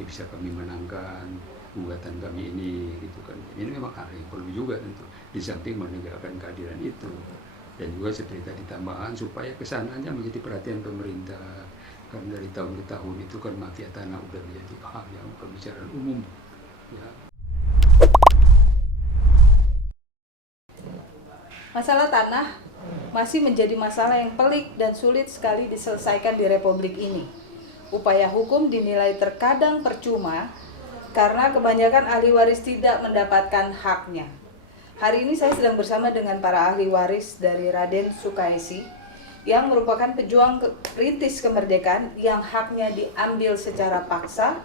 nanti bisa kami menangkan gugatan kami ini gitu kan. Ini memang hal yang perlu juga tentu, di samping menegakkan keadilan itu. Dan juga seperti tadi tambahan supaya kesananya menjadi perhatian pemerintah, karena dari tahun ke tahun itu kan mafia tanah udah menjadi hal yang pembicaraan umum ya. Masalah tanah masih menjadi masalah yang pelik dan sulit sekali diselesaikan di Republik ini. Upaya hukum dinilai terkadang percuma karena kebanyakan ahli waris tidak mendapatkan haknya. Hari ini saya sedang bersama dengan para ahli waris dari Raden Sukaisi yang merupakan pejuang rintis kemerdekaan yang haknya diambil secara paksa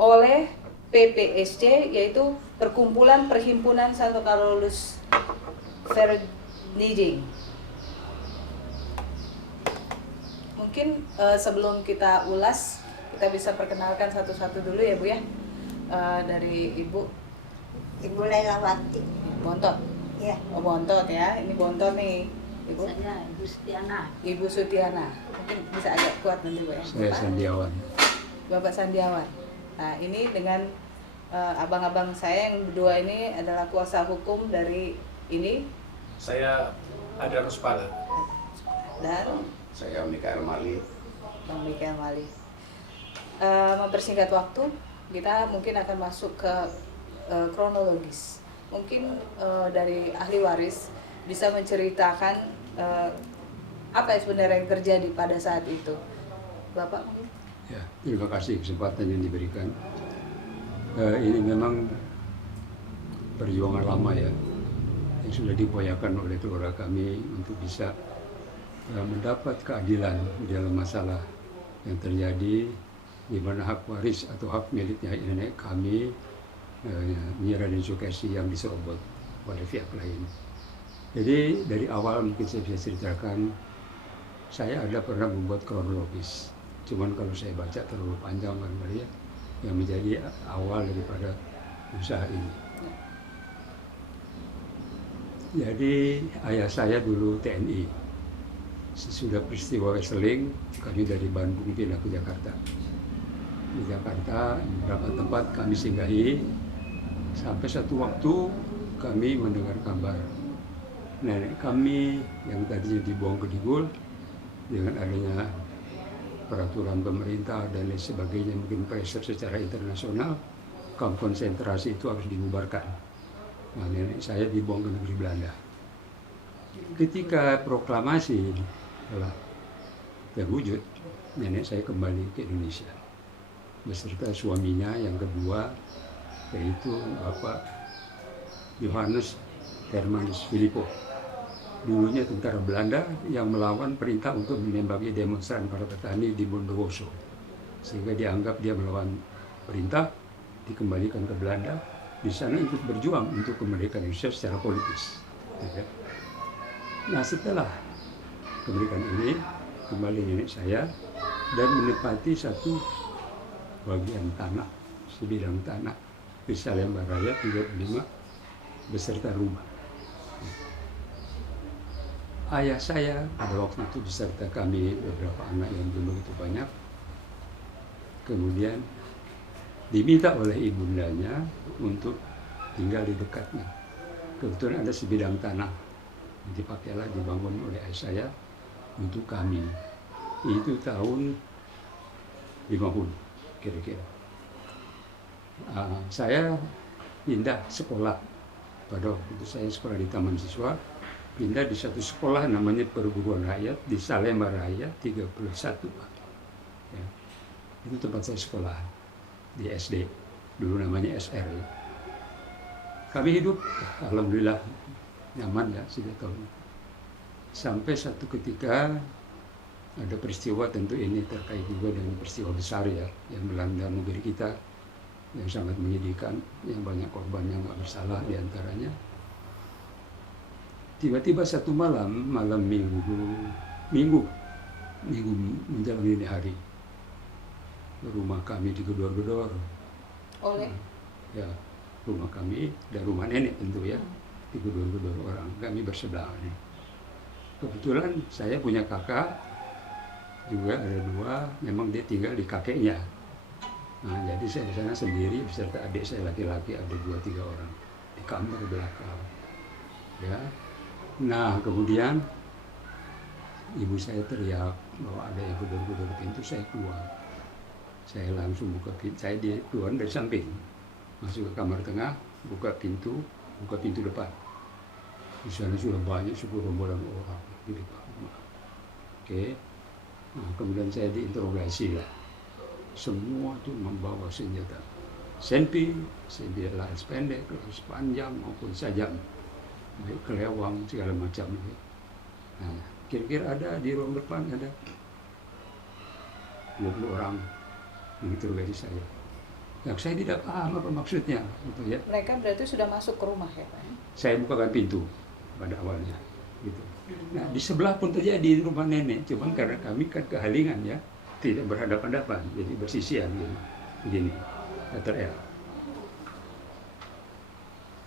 oleh PPSC, yaitu Perkumpulan Perhimpunan Santo Carolus Vernijing. Mungkin sebelum kita ulas, kita bisa perkenalkan satu-satu dulu ya Bu ya. Dari Ibu Lailawati. Bontot. Ya. Oh, Bontot ya. Ini Bontot nih. Ibu. Saya Ibu Setiana. Ibu Sutiana. Mungkin bisa agak kuat nanti Bu ya. Saya Sandiawan. Bapak Sandiawan. Nah, ini dengan abang-abang saya yang berdua ini adalah kuasa hukum dari ini. Saya Adar Ruspala. Dan Saya Mikael Mali. Bang Mikael Mali. Mempersingkat waktu, kita mungkin akan masuk ke kronologis. Mungkin dari ahli waris bisa menceritakan apa yang sebenarnya terjadi pada saat itu. Bapak mungkin? Ya, terima kasih kesempatan yang diberikan. Ini memang perjuangan lama ya, yang sudah diupayakan oleh keluarga kami untuk bisa mendapat keadilan dalam masalah yang terjadi, di mana hak waris atau hak miliknya nenek kami, Nyi Raden Sukaisi, yang diserobot oleh pihak lain. Jadi dari awal mungkin saya bisa ceritakan, saya ada pernah membuat kronologis. Cuman kalau saya baca terlalu panjang kan ya, yang menjadi awal daripada usaha ini. Jadi ayah saya dulu TNI. Sesudah peristiwa wrestling, kami dari Bandung pindah ke Jakarta. Di Jakarta, beberapa tempat kami singgahi, sampai satu waktu kami mendengar kabar nenek kami yang tadinya dibuang ke Digul, dengan adanya peraturan pemerintah dan lain sebagainya, mungkin pressure secara internasional, kamp konsentrasi itu harus dibubarkan. Nah, nenek saya dibuang ke negeri Belanda. Ketika proklamasi telah terwujud, nenek saya kembali ke Indonesia beserta suaminya yang kedua, yaitu Bapak Johannes Hermanus Filippo, dulunya tentara Belanda yang melawan perintah untuk menembaki demonstran para petani di Bondowoso, sehingga dianggap dia melawan perintah, dikembalikan ke Belanda, di sana ikut berjuang untuk kemerdekaan Indonesia secara politis. Nah, setelah kemerdekaan ini, kembali nenek saya dan menempati satu bagian tanah, sebidang tanah di Salemba Raya 35 beserta rumah. Ayah saya pada waktu itu beserta kami beberapa anak yang belum begitu banyak, kemudian diminta oleh ibundanya untuk tinggal di dekatnya. Kebetulan ada sebidang tanah, dipakailah dibangun oleh ayah saya untuk kami. Itu tahun 50 kira-kira. Saya pindah sekolah. Pada waktu itu saya sekolah di Taman Siswa, pindah di satu sekolah namanya Perguruan Rakyat di Salemba Raya 31. Ya. Itu tempat saya sekolah di SD, dulu namanya SR. Kami hidup alhamdulillah nyaman ya sudah tahun. Sampai satu ketika ada peristiwa, tentu ini terkait juga dengan peristiwa besar ya, yang melanda negeri kita, yang sangat menyedihkan, yang banyak korban yang nggak bersalah diantaranya. Tiba-tiba satu malam minggu menjelang dini hari, rumah kami digedor-gedor. Oleh? Ya, rumah kami dan rumah nenek tentu ya, digedor-gedor orang. Kami bersebelahan. Kebetulan saya punya kakak juga, ada dua, memang dia tinggal di kakeknya. Nah, jadi saya di sana sendiri beserta adik saya laki-laki, ada 2-3 orang di kamar belakang. Ya. Nah, kemudian ibu saya teriak bahwa ada yang gedor-gedor pintu, saya keluar. Saya langsung buka pintu, saya keluar dari samping, masuk ke kamar tengah, buka pintu depan. Di sana sudah banyak segerombolan orang di depan rumah. Oke. Nah, kemudian saya diinterogasi lah. Semua tuh membawa senjata. Senpi laras pendek, laras panjang maupun sajam, baik kelewang segala macam. Nah, kira-kira ada di ruang depan ada 20 orang menginterogasi saya. Yang saya tidak paham apa maksudnya, gitu ya. Mereka berarti sudah masuk ke rumah ya Pak? Saya bukakan pintu pada awalnya, gitu. Nah, di sebelah pun terjadi rumah nenek, cuman karena kami kan kehalingan ya, tidak berhadapan-hadapan, jadi bersisian gitu. Begini, letter L.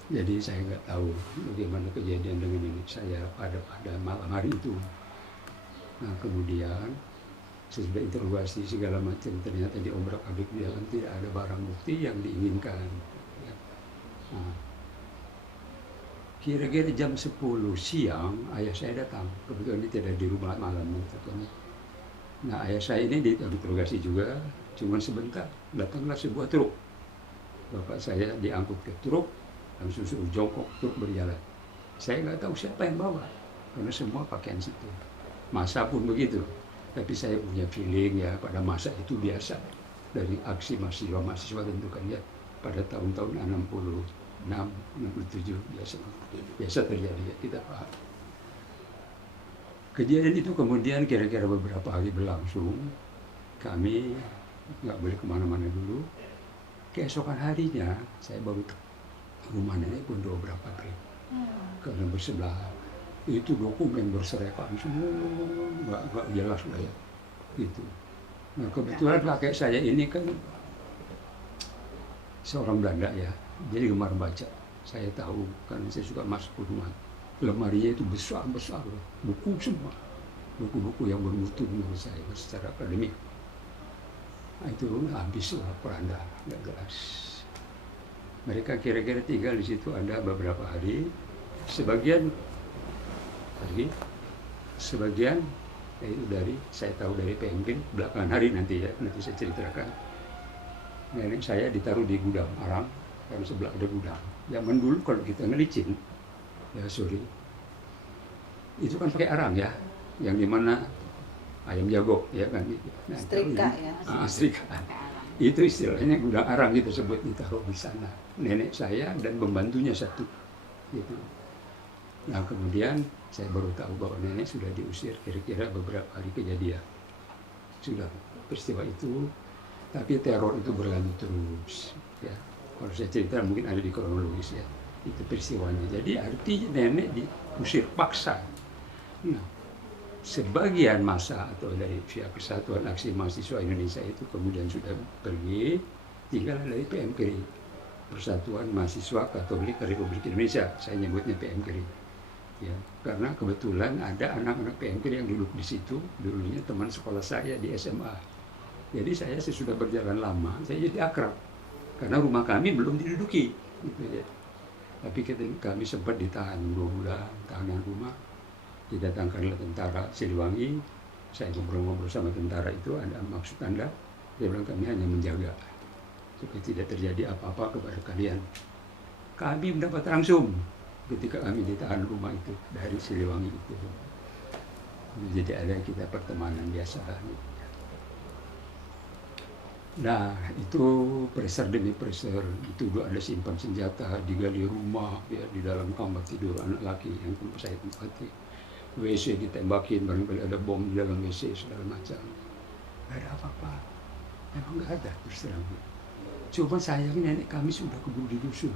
Jadi saya nggak tahu bagaimana kejadian dengan ini. Saya pada malam hari itu. Nah, kemudian sesudah interogasi segala macam, ternyata diobrak-abrik di dalam tidak ada barang bukti yang diinginkan. Ya. Nah, kira-kira jam 10 siang ayah saya datang. Kebetulan dia tidak di rumah malam itu. Nah, ayah saya ini diinterogasi juga, cuman sebentar datanglah sebuah truk. Bapak saya diangkut ke truk, langsung suruh jongkok, truk berjalan. Saya nggak tahu siapa yang bawa, karena semua pakaian situ. Masa pun begitu, tapi saya punya feeling ya pada masa itu biasa dari aksi mahasiswa tentu kan ya pada tahun-tahun 66, 67 biasa terjadi ya, kita paham. Kejadian itu kemudian kira-kira beberapa hari berlangsung, kami nggak boleh kemana-mana dulu. Keesokan harinya saya baru rumah nenek pun beberapa kali, karena bersebelahan. Itu dokumen berserakan semua, nggak jelas lah ya, gitu. Nah, kebetulan kakek saya ini kan seorang Belanda ya, jadi gemar baca. Saya tahu karena saya suka masuk ke rumah. Lemarinya itu besar-besar, buku semua, buku-buku yang bermutu menurut saya secara akademik. Nah, itu habis lah peranda, nggak jelas. Mereka kira-kira tinggal di situ ada beberapa hari, sebagian itu dari saya tahu dari PMK belakangan hari nanti saya ceritakan. Nenek saya ditaruh di gudang arang, karena sebelah ada gudang. Zaman dulu kalau kita ngelicin, ya sorry, itu kan pakai arang ya, yang dimana ayam jago ya kan, nah, Setrika ya. Setrika. Itu istilahnya gudang arang gitu sebut, ditaruh di sana. Nenek saya dan pembantunya satu, gitu. Nah, kemudian saya baru tahu bahwa nenek sudah diusir kira-kira beberapa hari kejadian. Sudah peristiwa itu, tapi teror itu berlanjut terus. Ya, kalau saya cerita mungkin ada di kronologis ya, itu peristiwanya. Jadi artinya nenek diusir paksa. Nah, sebagian masa atau dari pihak Kesatuan Aksi Mahasiswa Indonesia itu kemudian sudah pergi, tinggal dari PMKRI, Persatuan Mahasiswa Katolik Republik Indonesia, saya nyebutnya PMKRI. Ya, karena kebetulan ada anak-anak PMKRI yang duduk di situ, dulunya teman sekolah saya di SMA. Jadi saya sesudah berjalan lama, saya jadi akrab, karena rumah kami belum diduduki, gitu ya. Tapi kami sempat ditahan 2 bulan, tahanan rumah. Didatangkanlah tentara Siliwangi, saya ngobrol-ngobrol sama tentara itu, ada maksud Anda? Dia bilang kami hanya menjaga supaya tidak terjadi apa-apa kepada kalian. Kami mendapat langsung ketika kami ditahan rumah itu dari Siliwangi itu. Jadi ada kita pertemanan biasa. Nah, itu pressure demi pressure, itu ada simpan senjata, digali rumah, ya, di dalam kamar tidur anak laki yang saya tempati. WC ditembakin, barangkali ada bom di dalam WC, segala macam. Nggak ada apa-apa, emang nggak ada terus terang. Cuma sayangnya nenek kami sudah keburu digusur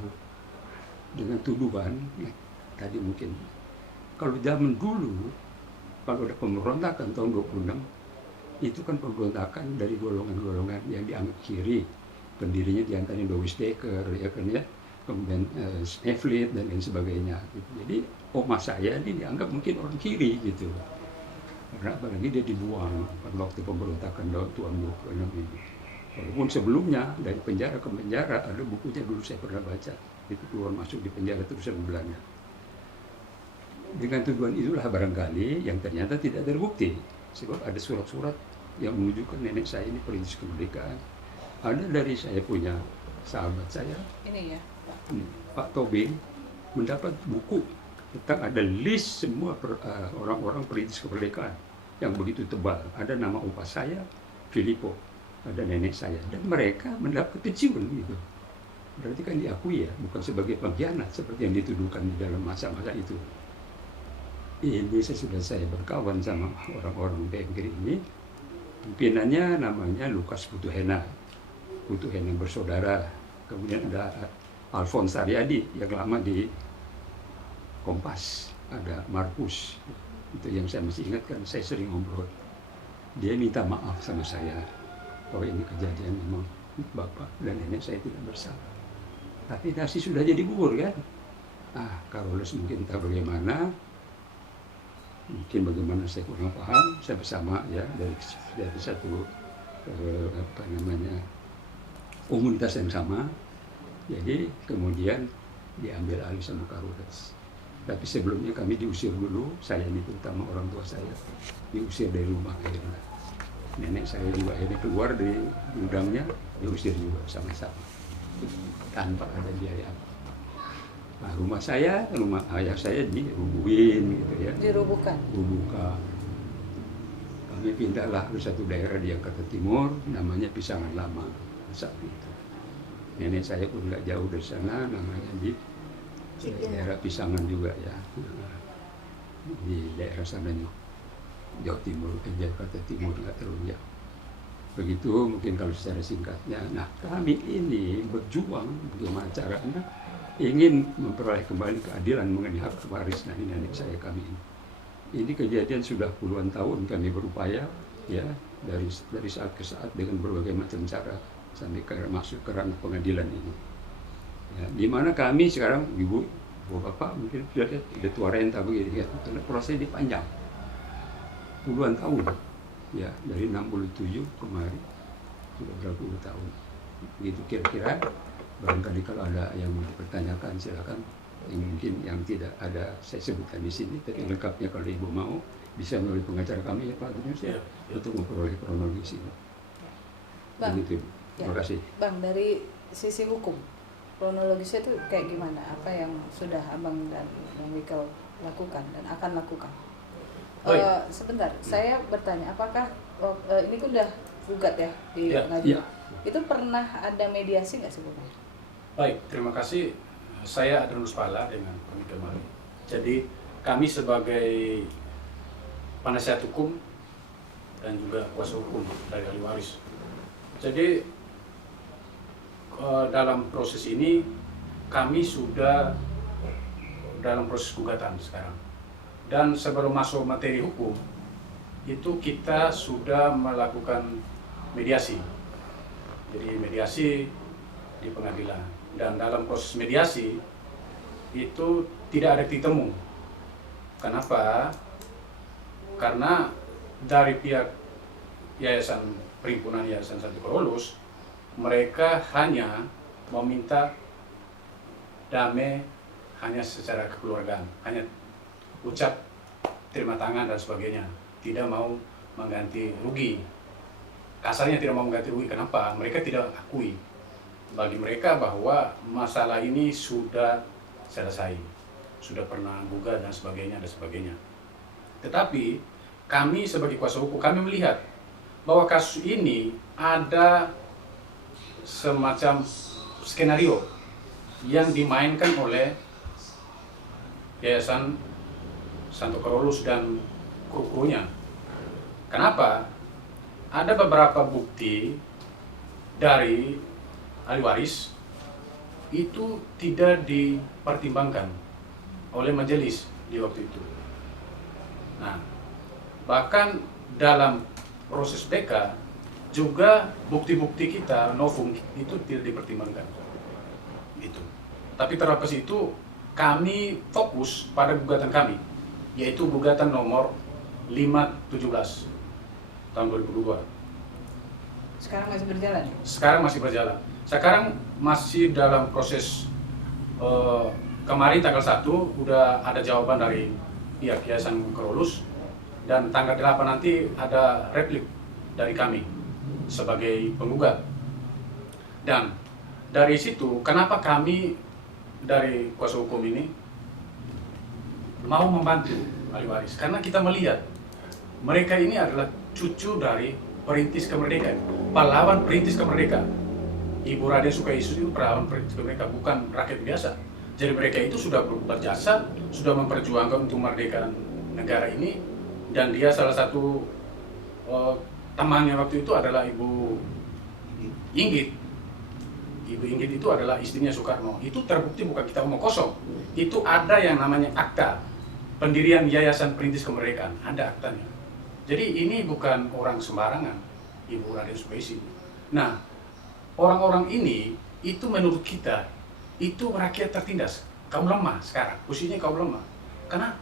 dengan tuduhan, ya, tadi mungkin. Kalau zaman dulu, kalau ada pemberontakan tahun 26, itu kan pemberontakan dari golongan-golongan yang dianggap kiri. Pendirinya diantaranya Doris Dekker, ya kan ya, kemudian Sneflit dan lain sebagainya. Jadi oma saya ini dianggap mungkin orang kiri gitu. Karena apalagi dia dibuang pada waktu pemberontakan tahun 26 ini. Walaupun sebelumnya dari penjara ke penjara ada bukunya dulu saya pernah baca, itu keluar masuk di penjara terusan Belanda. Dengan tujuan itulah barangkali yang ternyata tidak terbukti, sebab ada surat-surat yang menunjukkan nenek saya ini perintis kemerdekaan. Ada dari saya punya sahabat saya, Ini ya. Pak Tobing, mendapat buku tentang ada list semua orang-orang perintis kemerdekaan yang begitu tebal. Ada nama opa saya, Filippo, ada nenek saya, dan mereka mendapat pensiun gitu. Berarti kan diakui ya, bukan sebagai pengkhianat seperti yang dituduhkan di dalam masa-masa itu. Ini sesudah saya berkawan sama orang-orang BMG ini, pimpinannya namanya Lukas Putuhena bersaudara. Kemudian ada Alphonse Aryadi yang lama di Kompas, ada Markus, itu yang saya masih ingat kan, saya sering ngobrol. Dia minta maaf sama saya bahwa ini kejadian memang bapak dan nenek saya tidak bersalah. Tapi nasi sudah jadi bubur kan. Carolus mungkin tahu bagaimana, mungkin bagaimana saya kurang paham. Saya bersama ya dari satu komunitas yang sama. Jadi kemudian diambil alih sama Carolus. Tapi sebelumnya kami diusir dulu, saya ini terutama orang tua saya diusir dari rumah akhirnya. Nenek saya juga akhirnya keluar dari gudangnya, diusir juga sama-sama tanpa ada biaya apa. Nah, rumah ayah saya dirubuhin gitu ya. Dirubuhkan. Rubuhkan. Kami pindahlah ke satu daerah di Jakarta Timur, namanya Pisangan Lama saat itu. Nenek saya pun nggak jauh dari sana, namanya di daerah Pisangan juga ya, di daerah sana Jawa Timur, Jakarta Timur nggak terlalu jauh. Begitu mungkin kalau secara singkatnya. Nah, kami ini berjuang bagaimana caranya ingin memperoleh kembali keadilan mengenai hak waris nenek saya kami ini. Ini kejadian sudah puluhan tahun kami berupaya ya dari saat ke saat dengan berbagai macam cara sampai masuk ke ranah pengadilan ini. Ya, di mana kami sekarang ibu bapak mungkin sudah lihat udah tua renta begini ya, prosesnya panjang puluhan tahun ya, dari 67 kemarin sudah berapa puluh tahun gitu kira-kira. Barangkali kalau ada yang mau dipertanyakan silakan, mungkin yang tidak ada saya sebutkan di sini, tapi lengkapnya kalau ibu mau bisa melalui pengacara kami ya Pak Agustinus ya, untuk memperoleh kronologis ini. Bang, begitu. Terima kasih. Bang, dari sisi hukum, kronologisnya itu kayak gimana? Apa yang sudah Abang dan Bang Wikal lakukan dan akan lakukan? Sebentar, saya bertanya, apakah ini kan udah gugat ya di pengadilan? Itu pernah ada mediasi nggak sebelumnya? Baik, terima kasih. Saya Adrianus Pala dengan Komite Mali. Jadi kami sebagai penasihat hukum dan juga kuasa hukum dari ahli waris. Jadi dalam proses ini kami sudah dalam proses gugatan sekarang. Dan sebelum masuk materi hukum, itu kita sudah melakukan mediasi. Jadi mediasi di pengadilan. Dan dalam proses mediasi itu tidak ada titik temu. Kenapa? Karena dari pihak Perhimpunan Yayasan Santo Carolus, mereka hanya meminta damai hanya secara kekeluargaan, hanya ucap terima tangan dan sebagainya, tidak mau mengganti rugi. Kasarnya tidak mau mengganti rugi. Kenapa? Mereka tidak akui bagi mereka bahwa masalah ini sudah selesai, sudah pernah gugat dan sebagainya dan sebagainya. Tetapi kami sebagai kuasa hukum, kami melihat bahwa kasus ini ada semacam skenario yang dimainkan oleh Yayasan Santo Carolus dan kru-krunya. Kenapa? Ada beberapa bukti dari ahli waris itu tidak dipertimbangkan oleh majelis di waktu itu. Nah, bahkan dalam proses BK juga bukti-bukti kita novum itu tidak dipertimbangkan. Itu. Tapi terlepas itu kami fokus pada gugatan kami, yaitu gugatan nomor 517 tahun 2002. Sekarang masih berjalan? Sekarang masih berjalan. Sekarang masih dalam proses, kemarin tanggal 1 udah ada jawaban dari pihak Yayasan Carolus, dan tanggal 8 nanti ada replik dari kami sebagai penggugat. Dan dari situ kenapa kami dari kuasa hukum ini mau membantu ahli waris, karena kita melihat mereka ini adalah cucu dari perintis kemerdekaan, pahlawan perintis kemerdekaan. Ibu Raden Sukaisus itu pahlawan perintis kemerdekaan, bukan rakyat biasa. Jadi mereka itu sudah berjasa, sudah memperjuangkan untuk kemerdekaan negara ini, dan dia salah satu temannya waktu itu adalah Ibu Inggit. Ibu Inggit itu adalah istrinya Soekarno. Itu terbukti, bukan kita omong kosong. Itu ada yang namanya akta pendirian Yayasan Perintis Kemerdekaan, ada aktanya. Jadi ini bukan orang sembarangan, Ibu Raden Sukaisus. Nah, orang-orang ini itu menurut kita itu rakyat tertindas, kaum lemah sekarang, posisinya kaum lemah. Karena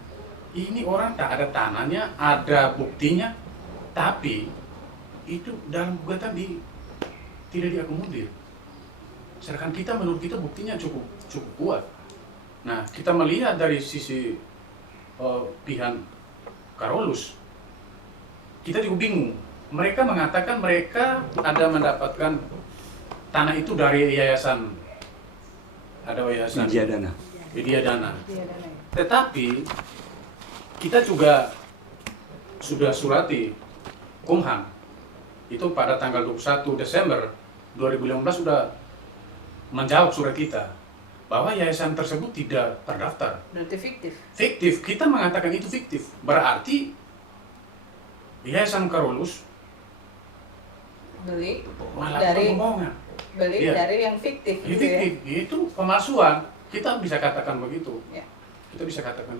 ini orang tak ada tanahnya, ada buktinya, tapi itu dalam gugatan tidak diakomodir. Sedangkan kita menurut kita buktinya cukup kuat. Nah, kita melihat dari sisi pihak Carolus, kita juga bingung. Mereka mengatakan mereka ada mendapatkan tanah itu dari yayasan, ada yayasan Widya Dana. Widya Dana. Iya, Dana. Tetapi kita juga sudah surati Kumham itu pada tanggal 21 Desember 2015 sudah menjawab surat kita bahwa yayasan tersebut tidak terdaftar. Berarti fiktif. Fiktif, kita mengatakan itu fiktif. Berarti Yayasan Carolus Beli melakukan dari pembohongan. beli Iya. dari yang fiktif Itu gitu ya. fiktif, itu pemalsuan. Kita bisa katakan begitu. Ya. Kita bisa katakan,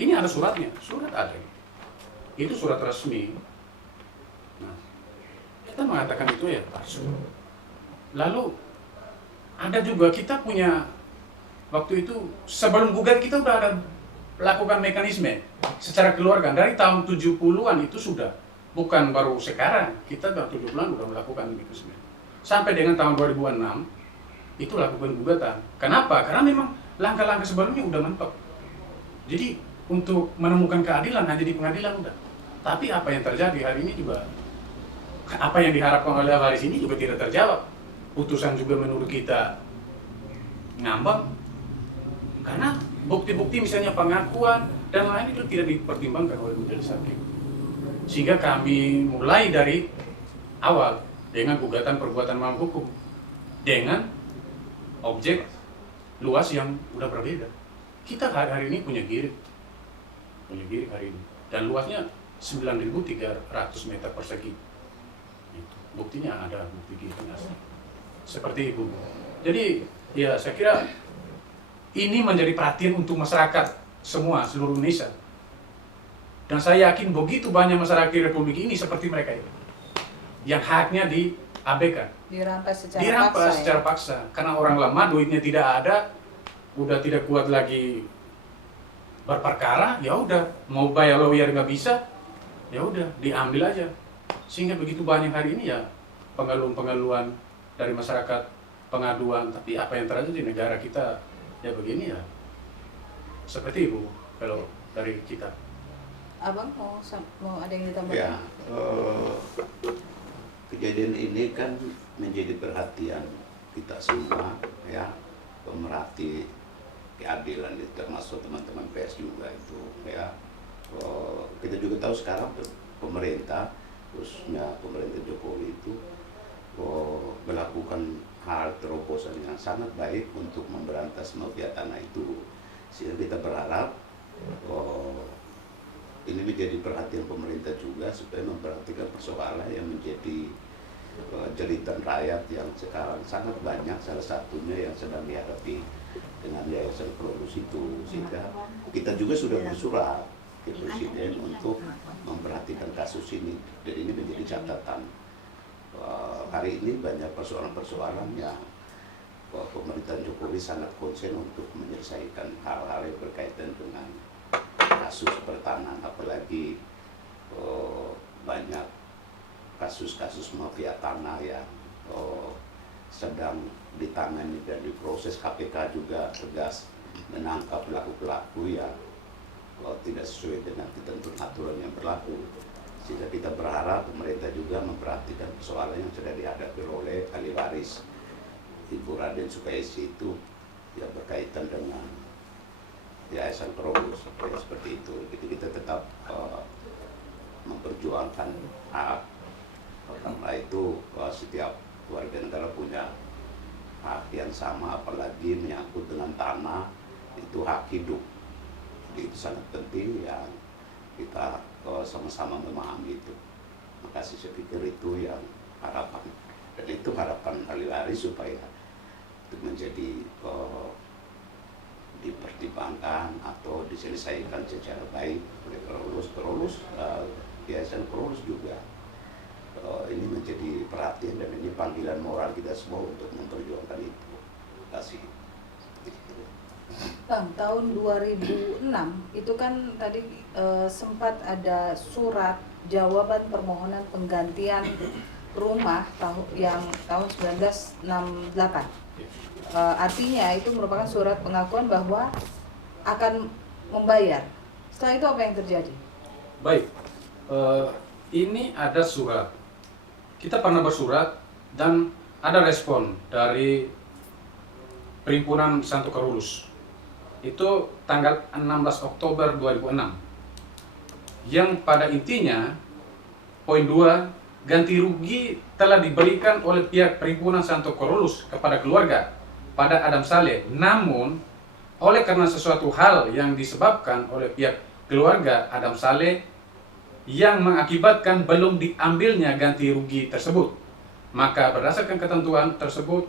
ini ada suratnya, surat ada. Itu surat resmi. Nah, kita mengatakan itu ya palsu. Lalu ada juga kita punya waktu itu sebelum gugat kita udah ada lakukan mekanisme secara keluarga dari tahun 70-an itu sudah, bukan baru sekarang, kita tahun 70-an udah melakukan mekanisme. Sampai dengan tahun 2006 itu lakukan gugatan. Kenapa? Karena memang langkah-langkah sebelumnya udah mentok. Jadi untuk menemukan keadilan hanya di pengadilan udah. Tapi apa yang terjadi hari ini juga, apa yang diharapkan oleh waris ini juga tidak terjawab. Putusan juga menurut kita ngambang, karena bukti-bukti misalnya pengakuan dan lain itu tidak dipertimbangkan oleh majelis hakim. Sehingga kami mulai dari awal dengan gugatan perbuatan melawan hukum dengan objek luas yang udah berbeda. Kita hari ini punya girik hari ini, dan luasnya 9.300 meter persegi. Buktinya ada bukti giriknya seperti itu. Jadi ya saya kira ini menjadi perhatian untuk masyarakat semua seluruh Indonesia. Dan saya yakin begitu banyak masyarakat di Republik ini seperti mereka itu, yang haknya diabaikan, Dirampas secara paksa, karena orang lama duitnya tidak ada, udah tidak kuat lagi berperkara, ya udah mau bayar lawyer nggak bisa, ya udah diambil aja. Sehingga begitu banyak hari ini ya pengeluhan dari masyarakat, pengaduan. Tapi apa yang terjadi di negara kita ya begini ya, seperti itu kalau dari kita. Abang mau ada yang ditambahkan? Ya, kejadian ini kan menjadi perhatian kita semua, ya, pemerhati keadilan, termasuk teman-teman PS juga itu, ya. Kita juga tahu sekarang pemerintah, khususnya pemerintah Jokowi itu melakukan hal terobosan yang sangat baik untuk memberantas mafia tanah itu, sehingga kita berharap ini menjadi perhatian pemerintah juga supaya memperhatikan persoalan yang menjadi jeritan rakyat yang sekarang sangat banyak, salah satunya yang sedang dihadapi dengan Yayasan Carolus itu. Sehingga kita juga sudah bersurat ke Presiden untuk memperhatikan kasus ini, dan ini menjadi catatan. Hari ini banyak persoalan-persoalan yang pemerintahan Jokowi sangat konsen untuk menyelesaikan hal-hal yang berkaitan dengan kasus pertanahan, apalagi banyak kasus-kasus mafia tanah yang sedang ditangani dan diproses. KPK juga tegas menangkap pelaku-pelaku yang tidak sesuai dengan ketentuan aturan yang berlaku. Sehingga kita berharap pemerintah juga memperhatikan persoalan yang sudah dihadapi oleh ahli waris Ibu Raden Sukaisi itu yang berkaitan dengan Yayasan Korolus, ya, seperti itu. Jadi kita tetap memperjuangkan hak, karena itu setiap warga negara punya hak yang sama, apalagi menyangkut dengan tanah, itu hak hidup. Jadi itu sangat penting yang kita sama-sama memahami itu. Makasih, saya pikir itu yang harapan, dan itu harapan ahli waris supaya itu menjadi dipertimbangkan atau diselesaikan secara baik oleh Korolus. Yayasan Korolus juga ini menjadi perhatian, dan ini panggilan moral kita semua untuk memperjuangkan itu. Terima kasih. Bang, tahun 2006 itu kan tadi sempat ada surat jawaban permohonan penggantian rumah yang tahun 1968. Artinya itu merupakan surat pengakuan bahwa akan membayar. Setelah itu apa yang terjadi? Baik, ini ada surat. Kita pernah bersurat dan ada respon dari Perhimpunan Santo Korolus. Itu tanggal 16 Oktober 2006. Yang pada intinya, poin 2, ganti rugi telah diberikan oleh pihak Perhimpunan Santo Korolus kepada keluarga pada Adam Saleh. Namun, oleh karena sesuatu hal yang disebabkan oleh pihak keluarga Adam Saleh yang mengakibatkan belum diambilnya ganti rugi tersebut, maka berdasarkan ketentuan tersebut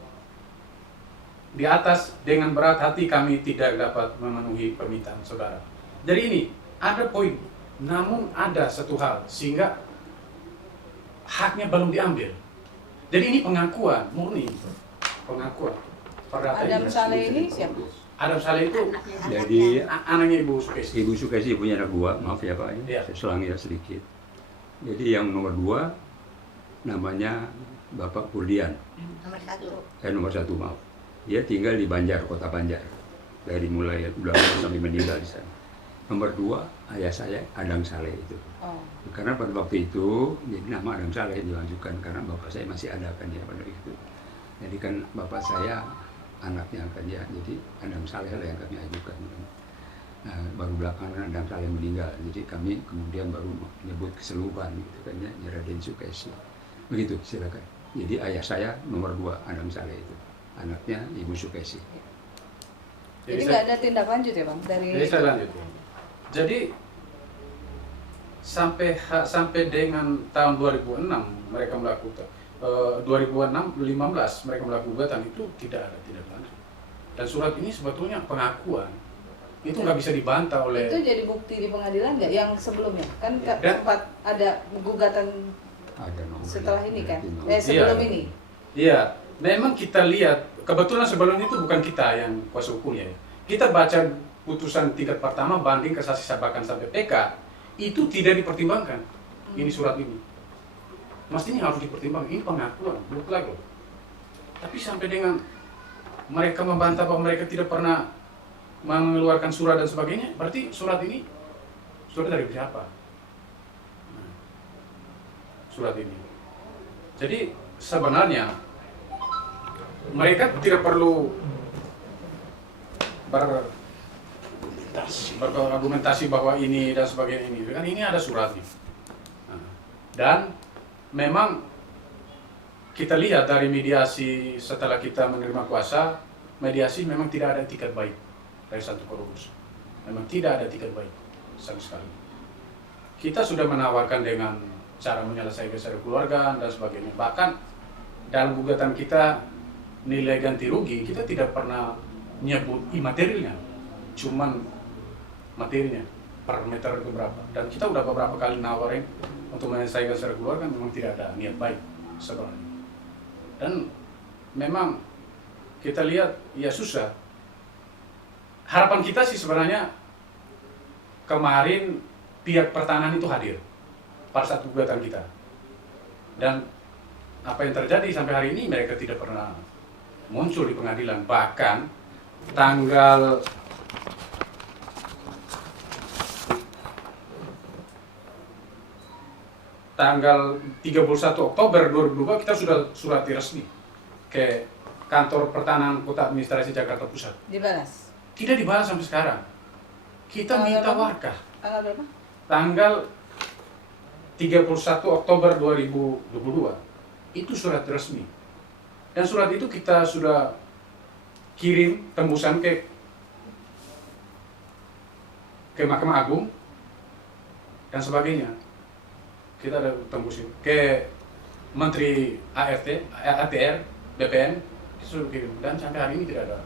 di atas, dengan berat hati kami tidak dapat memenuhi permintaan saudara. Jadi ini ada poin, namun ada satu hal sehingga haknya belum diambil. Jadi ini pengakuan murni, pengakuan. Adam Saleh ini siapa? Adam Saleh itu Jadi anaknya Ibu Sukaisi. Ibu Sukaisi punya anak 2, maaf ya Pak, Iya. saya selang ya sedikit. Jadi yang nomor 2 namanya Bapak Kurdian, Nomor 1. nomor 1 maaf. Dia tinggal di Banjar, kota Banjar, dari mulai udah sampai meninggal di sana. Nomor 2 ayah saya Adam Saleh itu. Oh. Karena pada waktu itu jadi nama Adam Saleh dilanjutkan karena bapak saya masih ada kan ya pada itu. Jadi kan bapak saya anaknya kan ya, jadi Adam Saleh lah yang kami ajukan. Nah, baru belakangan Adam Saleh meninggal, jadi kami kemudian baru menyebut keseluruhan gitu kan ya, Raden Sukaisi. Begitu, silakan. Jadi ayah saya nomor 2 Adam Saleh itu, anaknya Ibu Sukaisi. Jadi nggak ada tindak lanjut ya Bang dari? Jadi saya lanjut. Jadi sampai dengan tahun 2006 mereka melakukan 2015 mereka melakukan gugatan, itu tidak ada tindak lanjut. Dan surat ini sebetulnya pengakuan, itu nggak bisa dibantah oleh. Itu jadi bukti di pengadilan nggak yang sebelumnya? Kan Ya. sempat ada gugatan Ada nomor setelah ini kan? Iya. Sebelum ini. Iya, memang kita lihat, kebetulan sebelum itu bukan kita yang kuasa hukumnya ya. Kita baca putusan tingkat pertama banding kasasi bahkan sampai PK, itu tidak dipertimbangkan. Ini surat ini. Mestinya harus dipertimbangkan, ini pengakuan, mutlak loh. Tapi sampai dengan mereka membantah bahwa mereka tidak pernah mengeluarkan surat dan sebagainya, berarti surat ini surat dari siapa? Nah, surat ini. Jadi sebenarnya mereka tidak perlu berargumentasi bahwa ini dan sebagainya ini. Kan ini ada suratnya. Nah, dan memang kita lihat dari mediasi setelah kita menerima kuasa, mediasi memang tidak ada etikat baik dari Santo Korolus. Memang tidak ada etikat baik sama sekali. Kita sudah menawarkan dengan cara menyelesaikan secara keluarga dan sebagainya. Bahkan dalam gugatan kita nilai ganti rugi kita tidak pernah nyebut imaterialnya, cuman materinya per meter itu berapa. Dan kita udah beberapa kali nawarin untuk menyelesaikan secara keluarga, memang tidak ada niat baik sebenarnya. Dan memang kita lihat ya susah. Harapan kita sih sebenarnya kemarin pihak pertahanan itu hadir pada saat gugatan kita. Dan apa yang terjadi sampai hari ini, mereka tidak pernah muncul di pengadilan. Bahkan tanggal 31 Oktober 2002 kita sudah surat resmi ke kantor pertahanan kota administrasi Jakarta Pusat. Dibalas. Tidak dibalas sampai sekarang. Kita minta warkah. Tanggal berapa? Tanggal 31 Oktober 2022 itu surat resmi. Dan surat itu kita sudah kirim tembusan ke Mahkamah Agung dan sebagainya. Kita ada tembusin ke Menteri ATR, BPN, sudah kirim, dan sampai hari ini tidak ada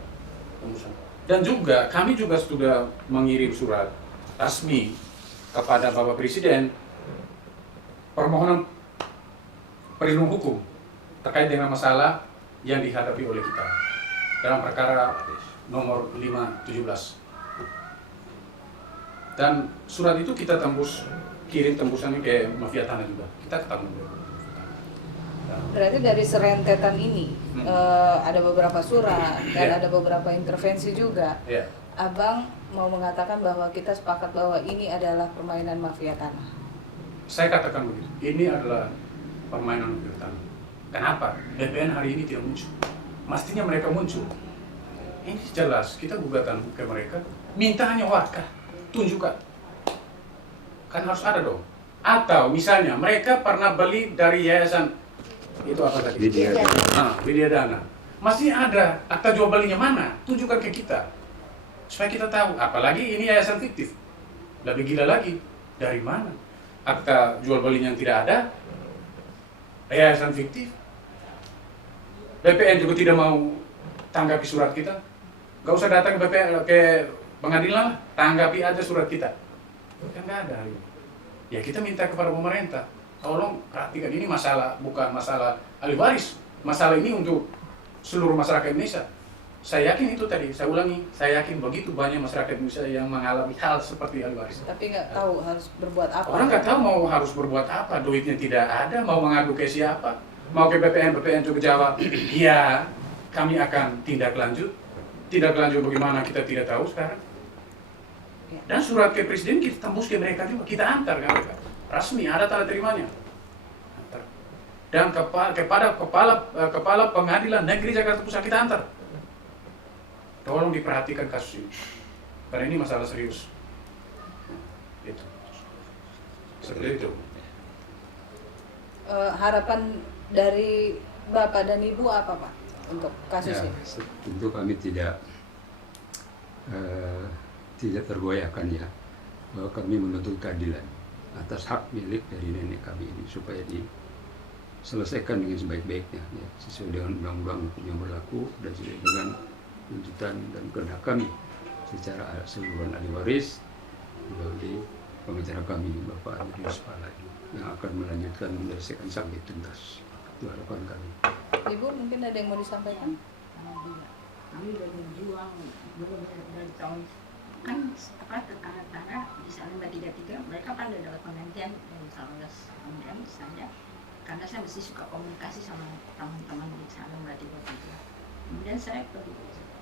tembusan. Dan juga kami juga sudah mengirim surat resmi kepada Bapak Presiden permohonan perlindungan hukum terkait dengan masalah yang dihadapi oleh kita dalam perkara nomor 517. Dan surat itu kita kirim tembusannya ke mafia tanah juga. Kita ketemu. Berarti dari serentetan ini ada beberapa surat dan ada beberapa intervensi juga. Ya. Abang mau mengatakan bahwa kita sepakat bahwa ini adalah permainan mafia tanah. Saya katakan begitu. Ini adalah permainan mafia tanah. Kenapa? BPN hari ini tidak muncul. Mestinya mereka muncul. Ini jelas kita gugatan ke mereka. Minta hanya warkah. Tunjukkan. Kan harus ada dong. Atau misalnya mereka pernah beli dari yayasan itu apa tadi? Widya Dana. Masih ada akta jual belinya mana? Tunjukkan ke kita. Supaya kita tahu. Apalagi ini yayasan fiktif. Lebih gila lagi. Dari mana? Akta jual belinya yang tidak ada. Yayasan fiktif. BPN juga tidak mau tanggapi surat kita. Gak usah datang ke BPN, ke pengadilan, tanggapi aja surat kita. Kan nggak ada. Ya kita minta kepada pemerintah, tolong perhatikan, ini masalah, bukan masalah ahli waris. Masalah ini untuk seluruh masyarakat Indonesia. Saya yakin itu tadi, saya ulangi, saya yakin begitu banyak masyarakat Indonesia yang mengalami hal seperti ahli waris. Tapi nggak tahu harus berbuat apa. Orang nggak tahu mau harus berbuat apa, duitnya tidak ada, mau mengadu ke siapa, mau ke BPN juga jawab, iya kami akan tindak lanjut. Tindak lanjut bagaimana kita tidak tahu sekarang. Dan surat ke presiden kita tembus ke mereka juga, kita antar ke mereka. Resmi, ada tanda terimanya. Antar. Dan kepada kepala pengadilan negeri Jakarta Pusat kita antar. Tolong diperhatikan kasus ini. Karena ini masalah serius. Itu. Seperti itu. Harapan dari Bapak dan Ibu apa Pak untuk kasus Ya, ini? tentu kami tidak tergoyahkan ya bahwa kami menuntut keadilan atas hak milik dari nenek kami ini supaya diselesaikan dengan sebaik-baiknya ya, sesuai dengan undang-undang hukum yang berlaku dan sesuai dengan tuntutan dan kehendak kami secara seluruhan ahli waris melalui pengacara kami Bapak Adrius Pala yang akan melanjutkan menyelesaikan sampai tuntas. Itu harapan kami. Ibu mungkin ada yang mau disampaikan? Kami udah berjuang benar-benar dari tahun kan tetangga-tetangga di sana Mbak 33 mereka kan udah dapat penggantian dari Salongas, kemudian saya karena saya mesti suka komunikasi sama teman-teman di sana Mbak 33. Kemudian saya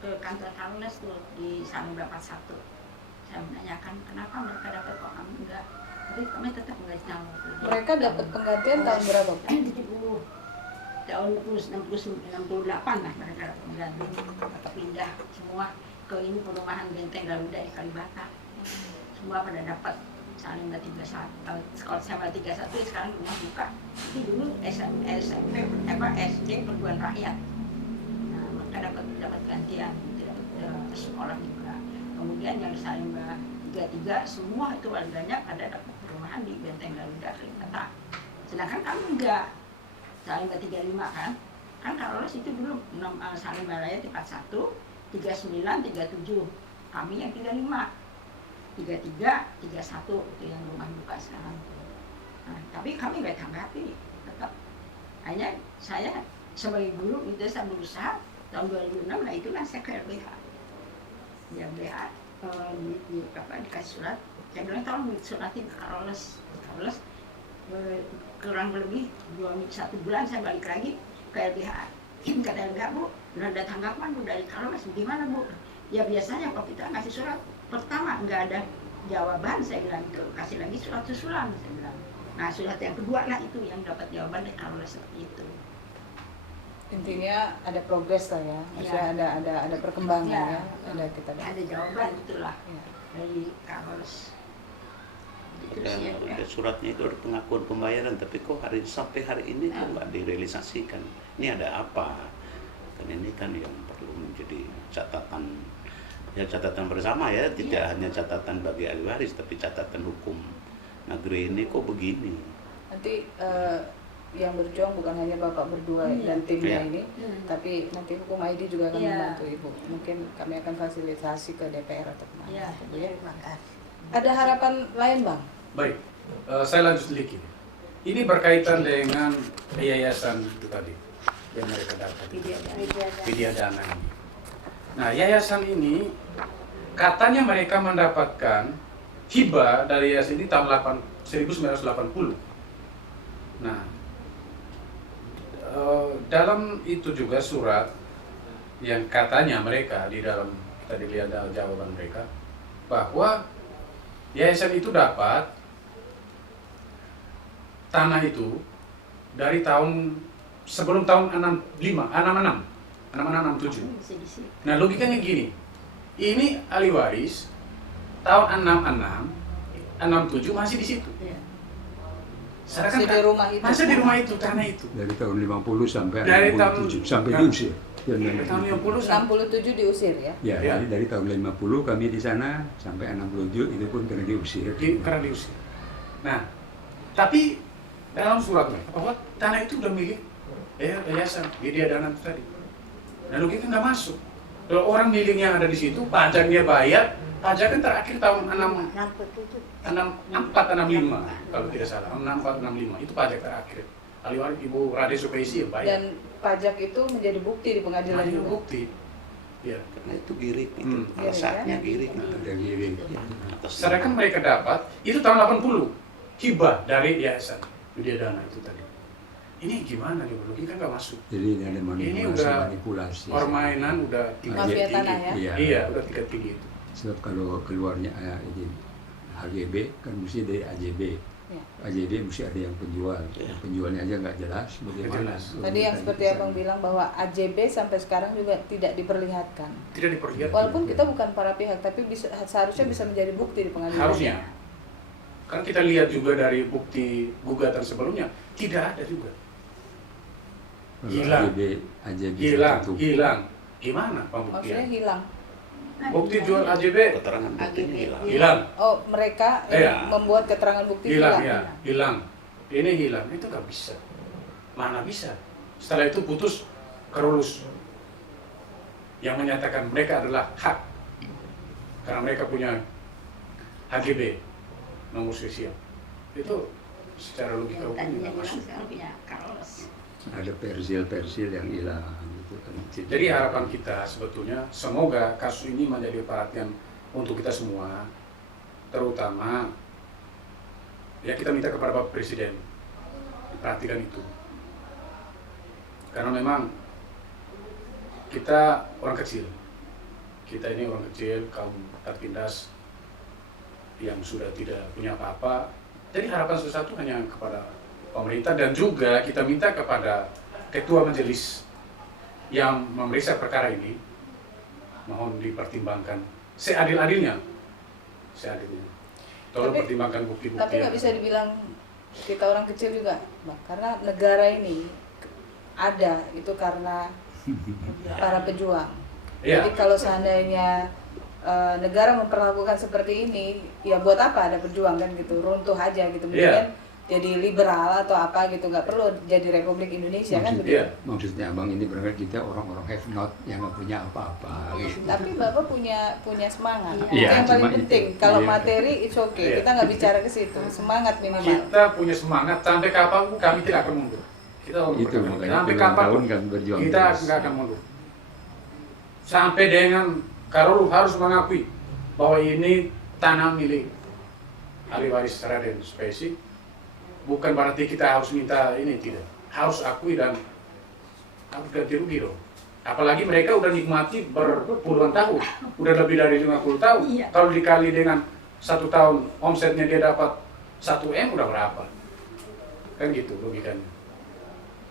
ke kantor Salongas tuh di Sanubra 41. Saya menanyakan kenapa mereka dapat kok kami enggak. Tapi kami tetap enggak tahu. Mereka dapat penggantian tahun berapa Pak? 70 tahun 68 lah mereka dapat penggantian. Mereka pindah semua ke ini perumahan Benteng Garuda di Kalibata. Semua pada dapat saling Mbak 31. Sekolah saya Mbak 31 sekarang rumah buka. Itu dulu SMP SD Perguruan Rakyat. Nah, mereka dapat gantian, dapat sekolah juga. Kemudian yang saling Mbak 33 semua itu warganya ada dapat perumahan di Benteng Garuda Kalibata. Sedangkan kami enggak. Saling Mbak 35 kan. Kan Carolus itu dulu saling Balaya di 41, 39, 37. Kami yang 35. 33, 31 itu yang rumah buka sekarang. Nah, tapi kami nggak tanggapi tetap. Hanya saya sebagai guru itu saya berusaha tahun 2006 nah itulah saya ke LBH. Ya LBH dikasih surat. Saya bilang tolong suratin ke Carolus. kurang lebih 1 bulan saya balik lagi ke LBH. Kata LBH, Bu, udah ada tanggapan Bu dari Carlos, gimana Bu? Ya biasanya kalau kita ngasih surat pertama nggak ada jawaban, saya bilang itu kasih lagi surat susulan, saya bilang. Nah surat yang kedua lah itu yang dapat jawaban dari Carlos seperti itu. Intinya ada progres lah ya, maksudnya ada perkembangan ya, ada kita ada jawaban itulah ya. dari Carlos. Ada suratnya itu ada pengakuan pembayaran, tapi kok sampai hari ini kok nggak direalisasikan? Ini ada apa? Kan ini kan yang perlu menjadi catatan bersama ya, tidak hanya catatan bagi ahli waris, tapi catatan hukum negeri ini kok begini. Nanti yang berjuang bukan hanya Bapak berdua dan timnya ini, tapi nanti hukum ID juga akan membantu Ibu. Mungkin kami akan fasilitasi ke DPR atau kemana. Ya, Bu, ya. terima kasih. Ada harapan lain Bang? Baik, saya lanjut sedikit. Ini berkaitan dengan yayasan itu tadi yang mereka dapat, Widya Dana ini. Nah, yayasan ini katanya mereka mendapatkan hibah dari yayasan ini tahun 1980. Nah, dalam itu juga surat yang katanya mereka di dalam, tadi lihat jawaban mereka, bahwa yayasan itu dapat tanah itu dari tahun sebelum tahun 66, 67. Nah logikanya gini, ini ahli waris tahun 66, 67 masih di situ. Masih di rumah itu. Masih di rumah itu, tanah itu. Dari tahun 50 sampai Dari 67 sampai diusir. Dari tahun 50 67 diusir ya? Ya, Ya. dari tahun 50 kami di sana sampai 67 itu pun karena diusir. karena diusir. Nah, tapi dalam surat mereka bahwa tanah itu udah milik yayasan Widya Dana itu tadi. Nah, logika nggak masuk. Kalau orang miliknya ada di situ, pajaknya bayar, pajak kan terakhir tahun 6465 kalau tidak salah, 6465 itu pajak terakhir. Ahli waris Ibu Rade Sukaisi bayar. Dan pajak itu menjadi bukti di pengadilan Menjadi juga. bukti. Ya. Karena itu giring, itu alasannya giring. Ada giring. Sedangkan mereka dapat itu tahun 80 hibah dari yayasan Widya Dana itu tadi. Ini gimana nih, logika nggak masuk. Jadi ada udah manipulasi. Permainan udah tingkat Mafia tinggi. tanah ya? Iya, udah tingkat tinggi itu. Sebab kalau keluarnya ini HGB kan mesti dari AJB. Ya. AJB mesti ada yang penjual. Penjualnya aja nggak jelas bagaimana. Jelas. Tadi yang seperti Abang bilang bahwa AJB sampai sekarang juga tidak diperlihatkan. Tidak diperlihatkan. Walaupun kita bukan para pihak, tapi seharusnya bisa menjadi bukti di pengadilan. Harusnya. Kan kita lihat juga dari bukti gugatan sebelumnya, tidak ada juga. Kalau Hilang. AJB Hilang, tertutup. hilang. Gimana Maksudnya pembuktian? hilang. Bukti jual AJB Keterangan buktinya hilang. hilang. Oh, mereka Iya. membuat keterangan bukti Hilang hilang. ya, hilang. Ini hilang, itu nggak bisa. Mana bisa? Setelah itu putus Carolus yang menyatakan mereka adalah hak karena mereka punya HGB nomor spesial. Itu secara logika hukum Tadinya nggak hilang, masuk. sekarang punya Carlos. Ada persil-persil yang hilang gitu kan. Jadi harapan kita sebetulnya semoga kasus ini menjadi perhatian untuk kita semua, terutama ya kita minta kepada Bapak Presiden perhatikan itu, karena memang kita orang kecil, kita ini orang kecil kaum tertindas yang sudah tidak punya apa-apa. Jadi harapan sesuatu hanya kepada pemerintah dan juga kita minta kepada Ketua Majelis yang memeriksa perkara ini, mohon dipertimbangkan seadil-adilnya, Tolong pertimbangkan bukti-bukti. Tapi nggak bisa dibilang kita orang kecil juga, Bang, karena negara ini ada itu karena para pejuang. Iya. Jadi kalau seandainya negara memperlakukan seperti ini, ya buat apa ada pejuang kan gitu, runtuh aja gitu, mendingan jadi liberal atau apa gitu, nggak perlu jadi Republik Indonesia kan begitu. Iya. Maksudnya Abang ini berarti kita orang-orang have not yang nggak punya apa-apa gitu. Tapi Bapak punya semangat. Iya. Itu yang Iya, paling cuma penting. itu. Kalau Iya. materi it's okay. Iya. Kita nggak bicara ke situ. Semangat minimal. Kita punya semangat sampai kapanpun kami tidak akan mundur. Kita Itu makanya sampai puluhan kapanpun tahun kan berjuang kita terus. nggak akan mundur. Sampai dengan Karolu harus mengakui bahwa ini tanah milik ahli waris Raden Spesi bukan berarti kita harus minta ini, tidak. Harus akui dan harus ganti rugi dong. Apalagi mereka udah nikmati berpuluhan tahun, udah lebih dari 50 tahun. Iya. Kalau dikali dengan 1 tahun omsetnya dia dapat 1 M udah berapa? Kan gitu logikanya.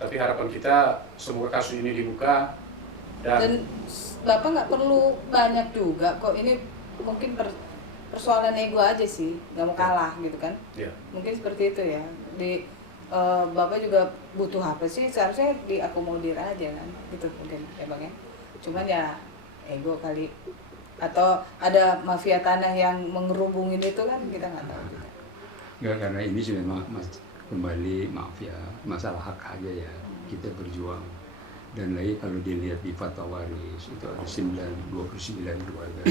Tapi harapan kita semoga kasus ini dibuka Dan Bapak nggak perlu banyak juga kok, ini mungkin persoalan ego aja sih, nggak mau kalah gitu kan. ya, Mungkin seperti itu ya. Bapak juga butuh apa sih, seharusnya diakomodir aja kan, gitu mungkin ya Bang ya. Cuman ya ego kali, atau ada mafia tanah yang mengerubungin itu kan, kita nggak tahu juga. Enggak, karena ini sih memang kembali maaf ya, masalah hak aja ya, kita berjuang. Dan lagi kalau dilihat di Fatwa Waris itu ada 29 keluarga,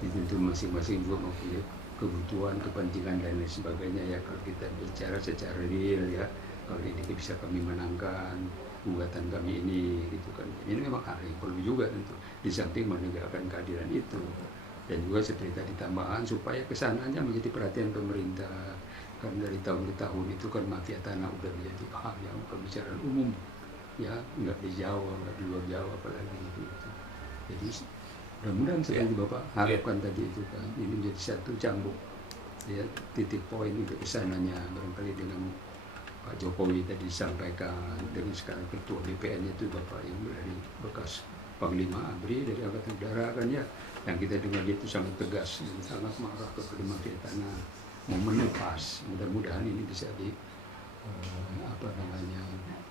itu masing-masing juga mempunyai kebutuhan, kepentingan dan lain sebagainya ya. Kalau kita bicara secara real ya, kalau ini bisa kami menangkan gugatan kami ini gitu kan, ini memang hal yang perlu juga tentu, di samping menegakkan keadilan itu. Dan juga seperti tadi tambahan supaya kesananya menjadi perhatian pemerintah, kan dari tahun ke tahun itu kan mafia tanah udah menjadi hal yang pembicaraan umum ya, nggak di Jawa, nggak di luar Jawa apalagi gitu. Jadi mudah-mudahan seperti Bapak harapkan tadi itu kan, ini menjadi satu cambuk ya, titik poin untuk kesananya, barangkali dengan Pak Jokowi tadi disampaikan, dengan sekarang Ketua BPN itu Bapak yang dari bekas Panglima ABRI dari Angkatan Udara kan ya, yang kita dengar dia itu sangat tegas dan sangat marah kepada mafia tanah, mau menepas. Mudah-mudahan ini bisa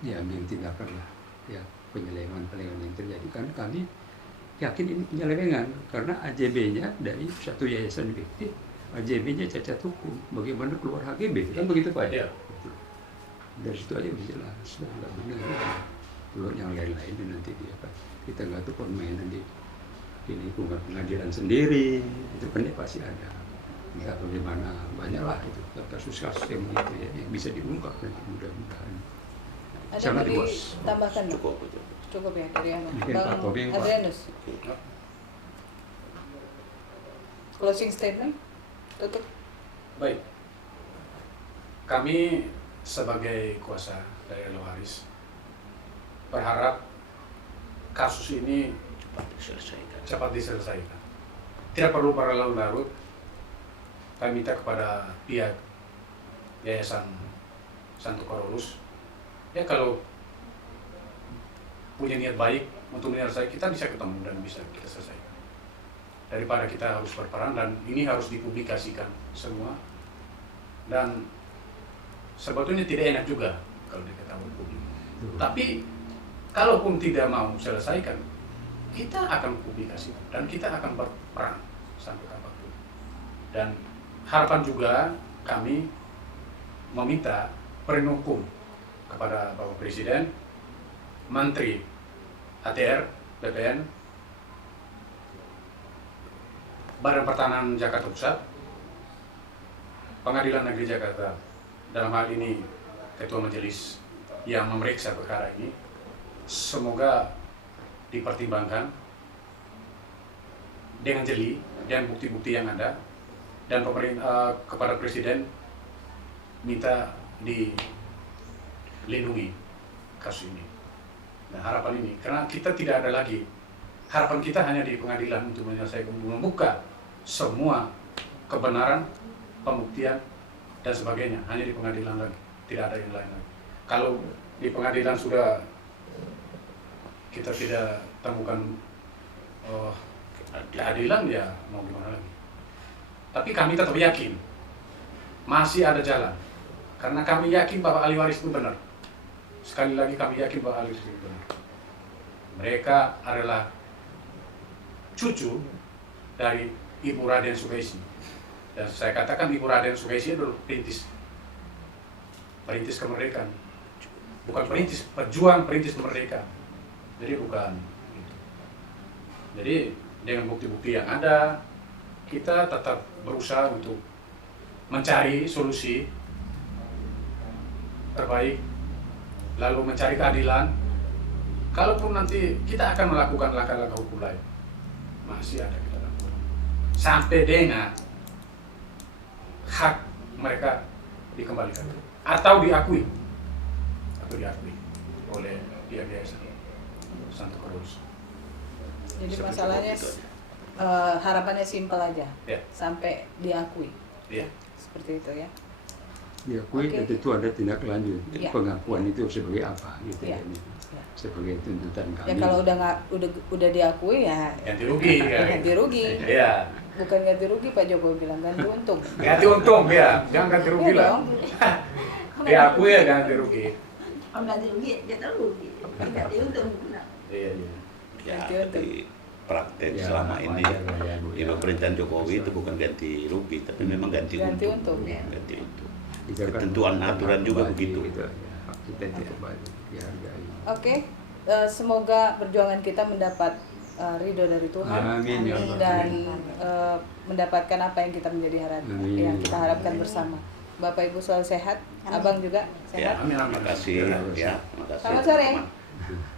diambil tindakan lah ya, penyelewengan yang terjadi kan. Kami yakin ini penyelewengan karena AJB-nya dari satu yayasan fiktif, AJB-nya cacat hukum, bagaimana keluar HGB kan begitu Pak ya. Dari situ aja bisa jelas sudah nggak benar. Kalau yang lain-lain nanti dia kan, kita nggak tahu permainan di ini pengadilan sendiri itu kan dia pasti ada. Ya bagaimana banyaklah itu kasus-kasus yang begitu ya, yang bisa diungkap nanti mudah-mudahan. Ada yang mau ditambahkan? Cukup ya dari Bang Adrianus. Closing statement, tutup. baik. Kami sebagai kuasa dari Waris berharap kasus ini cepat diselesaikan. Tidak perlu berlarut-larut. Kami minta kepada pihak Yayasan Santo Carolus, ya kalau punya niat baik untuk menyelesaikan, kita bisa ketemu dan bisa kita selesaikan. Daripada kita harus berperang, dan ini harus dipublikasikan semua. Dan sebetulnya tidak enak juga kalau diketahui publik. Tapi kalaupun tidak mau selesaikan, kita akan publikasikan dan kita akan berperang sampai kapanpun. Dan harapan juga kami meminta perlindungan hukum kepada Bapak Presiden, Menteri ATR, BPN, Badan Pertanahan Jakarta Pusat, Pengadilan Negeri Jakarta, dalam hal ini Ketua Majelis yang memeriksa perkara ini, semoga dipertimbangkan dengan jeli dan bukti-bukti yang ada, dan pemerintah kepada Presiden minta dilindungi kasus ini. Nah, harapan ini, karena kita tidak ada lagi, harapan kita hanya di pengadilan untuk menyelesaikan, membuka semua kebenaran, pembuktian dan sebagainya, hanya di pengadilan lagi, tidak ada yang lain lagi. Kalau di pengadilan sudah kita tidak temukan keadilan, ya mau gimana lagi. Tapi kami tetap yakin masih ada jalan, karena kami yakin bahwa ahli waris itu benar. Sekali lagi kami yakin bahwa ahli waris itu benar. Mereka adalah cucu dari Ibu Raden Sugesti. Dan saya katakan Ibu Raden Sugesti adalah perintis kemerdekaan. Bukan perintis, pejuang perintis kemerdekaan. Jadi bukan. Jadi dengan bukti-bukti yang ada, kita tetap berusaha untuk mencari solusi terbaik, lalu mencari keadilan. Kalaupun nanti kita akan melakukan langkah-langkah hukum lain, masih ada kita lakukan sampai dengan hak mereka dikembalikan. atau diakui oleh pihak yayasan Santo Cruz. Jadi Seperti masalahnya itu. harapannya simpel aja, Ya. sampai diakui, Iya. seperti itu ya. Diakui Oke. dan tentu ada tindak lanjut. Iya. Pengakuan itu sebagai apa gitu Iya. ya. Ini. Ya. Sebagai tuntutan kami. Ya kalau udah nggak udah diakui ya Ganti rugi. ganti rugi. Iya. Bukan ganti rugi, Pak Jokowi bilang ganti untung. Ganti untung ya, jangan ganti rugi Iya lah. dong. Diakui ya ganti rugi. Kalau ganti rugi, dia rugi. Ganti untung. Iya, iya. Ya, Ganti untung. tapi praktek Ya, selama ini wajar lah ya, Bu, di ya. pemerintahan Jokowi itu bukan ganti rugi, tapi memang ganti Ganti untung. untung. Ganti untung. Kita kan Ketentuan aturan juga kembali begitu. gitu, ya. Hak kita itu kembali dihargai. Oke, semoga perjuangan kita mendapat ridho dari Tuhan. Amin, ya Allah. Dan mendapatkan apa yang kita Amin. yang kita harapkan bersama. Bapak Ibu selalu sehat, Abang juga Ya. sehat. Amin, amin. Terima kasih ya, terima kasih. Selamat sore. teman-teman.